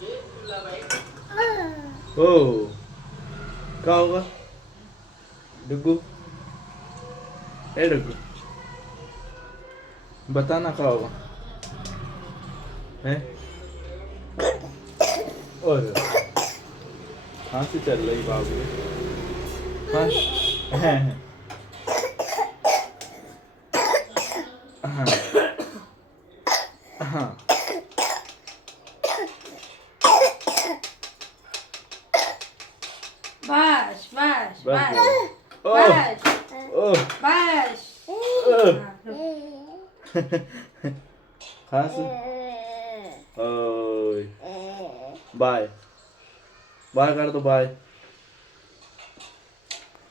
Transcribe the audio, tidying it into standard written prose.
ओ क्या होगा? डुगू, ए डुगू, बताना क्या होगा? है? और कहाँ से चल रही बाबू? हाँ हाँ हाँ। बस बस बस बस बोलो। ओह बस ओह बस। ओह। हाँ, कहाँ से? ओए बाय, बाय कर दो, बाय।